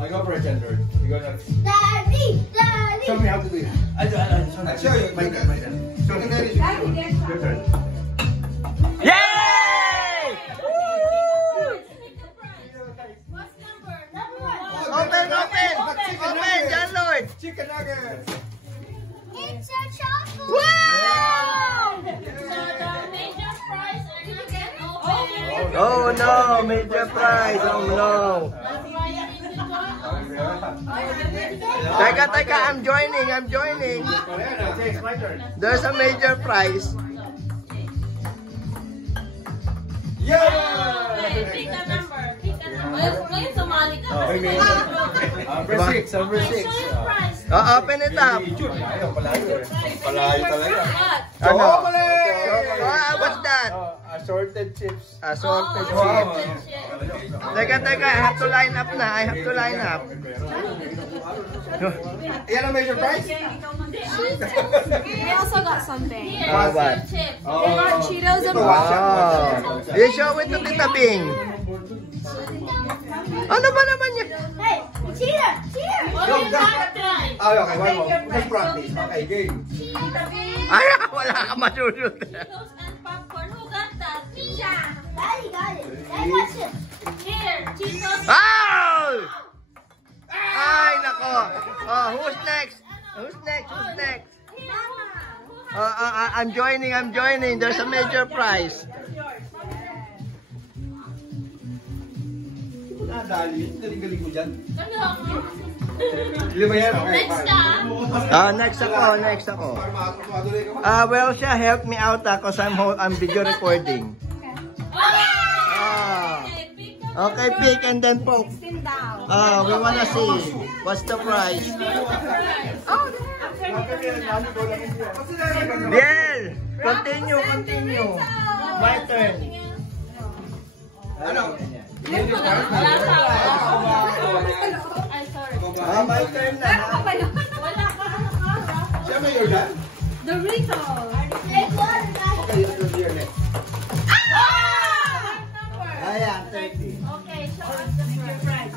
I go for a gender. You go next. Daddy! Show me how to do it. I'll show you. My turn. Show me that is your turn. Yay! What's number 1? Open, John Lloyd. Chicken nuggets. It's a chocolate! Wow! Major prize and you can open. Oh no, major prize. Oh no. Teka, I'm joining. It's my turn. There's a major prize. Okay, pick a number. Ngayon, sumali ka. Number 6. Show your prize. Open it up. Ayaw, palayo. Palayo talaga. Ano? Chocolate! What's that? Assorted chips. Assorted Wow. chips. Teka, I have to line up na. Yan ang major prize? I also got something. What? Chips. I got Cheetos and Wow. You show it to Tita Bing. Ano ba naman yan? Hey, cheater! Okay, one more. Let's practice. Okay, game. Ay, wala ka masunod. Cheetos and popcorn. Who got that? Misha! Daddy got it. Daddy got chips. Here, Cheetos. Oh! Ay, nako. Oh, who's next? I'm joining. There's a major prize. Nadali. Galing-galing mo dyan. Ano? Lima yan? Okay, Next fine. Next ako. Para makatuloy ka ba? Well, siya help me out because I'm video recording. Okay, pick and then poke. spin down. We wanna see what's the prize. Oh, Biel, continue. My turn. Ano? Wala pa. Ay, sorry. My turn na. Wala pa. Siya may your dad? Doritos. Okay, you're here next. Ayan, 30. Okay, show us the prize.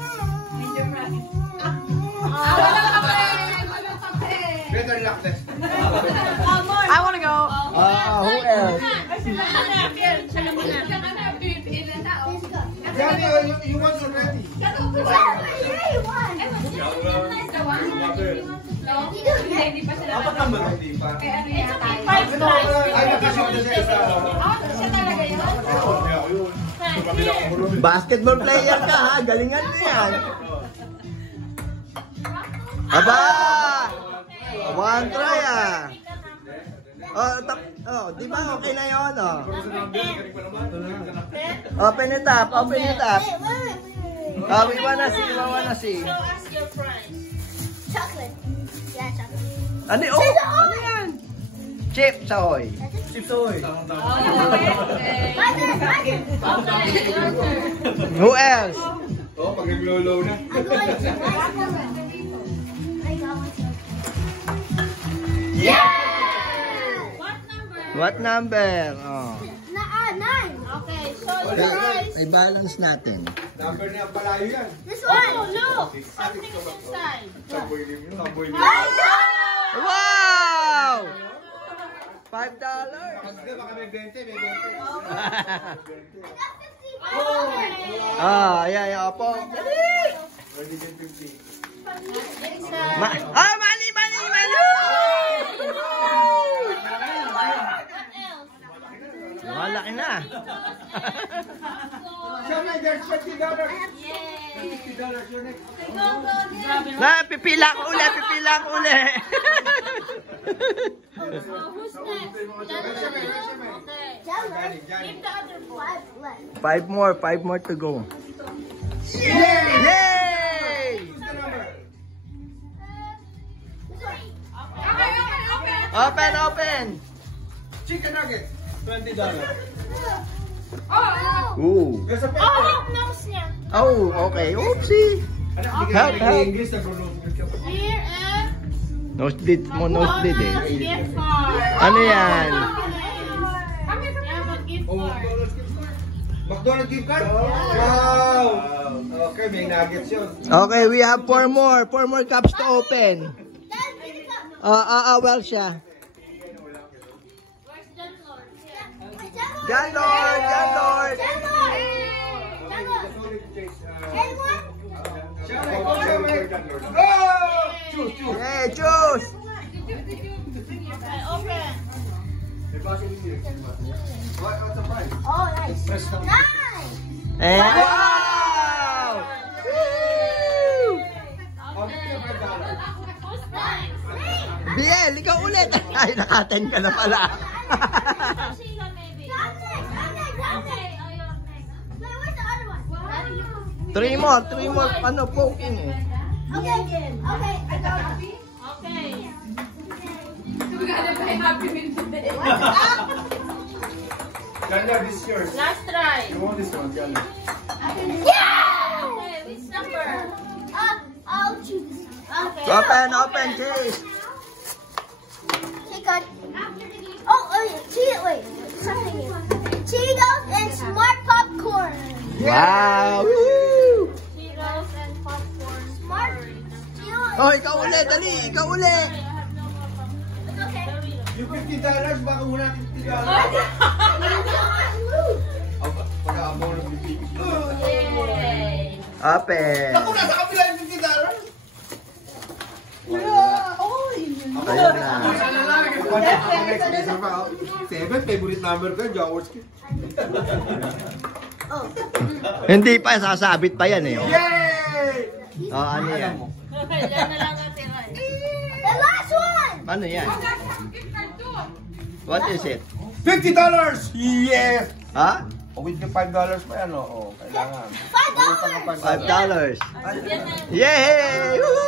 Better luck next. I want to go. Who else? Johnny, you won already. Dapat number, hindi pa. Ay, nakashoot na siya sa... Basketball player ka ha, galingan mo yan. Aba! One try di ba okay na yun Open it up. We wanna see. Show us your prize. Chocolate. Yeah, chocolate. Ano yan? Chips Ahoy. Chips Ahoy. My turn. Okay, your turn. Who else? Pag nag-low na. What number? 9. Okay, show your prize. May balance natin. Number niya, palayo yan. This one. Oh, look. Something's inside. Tamboy mo. Wow! $5. Baka may 20, may 20. Yeah, opo. Ready din 50. Mali! Malaki na. Sana, there's $50. Yay. $50 your next. Go. Pipila ko uli. Who's next? Okay. Give the other 5 left. 5 more to go. Yay! Yay! Who's the number? Open. Chicken nuggets. $20. Ooh. There's a pepper. Oh, nose niya. Oh, okay. Oopsie. Help. English na Here and Nosebleed bonus eh. gift card. Ano yan? You have a gift card. McDonald's gift card? Wow! Okay, may nuggets yun. Okay, we have 4 more. 4 more cups to open. Well siya. Where's John Lord? John Lord! John Lord! Oh! Choose, choose. Hey, choose! Open. What's the price? Oh, nice. And wow! Woo! Who's next? Biel, ikaw ulit. Ay, naka-10 ka na pala. Sheila, maybe. Okay, ayun, next. 3 more. Ano, poking eh. Okay. We're gonna buy Happy Meal today. Ganda, this is yours. Last try. You want this one, Ganda? Okay, which number? I'll choose. Okay. Open, cheese. Cheetos and smart popcorn. Wow! Woo! Cheetos and popcorn. Smart. Oh, ikaw ulit, dali. Ikaw ulit. It's okay. Yung $50, baka muna $50. Pag-aabaw ng $50. Yay. Open. Ako, nasa kapila yung $50. Ayun na. Next laser pa. 7, favorite number ko, Jaworski. Hindi pa, sasabit pa yan eh. Oh, Yay! ano yan? Yan na lang natin. The last one! Ano yan? What is it? $50! Yes! Ha? With the $5 pa yan, oo. Kailangan. $5. Yan na. Yay! Woo!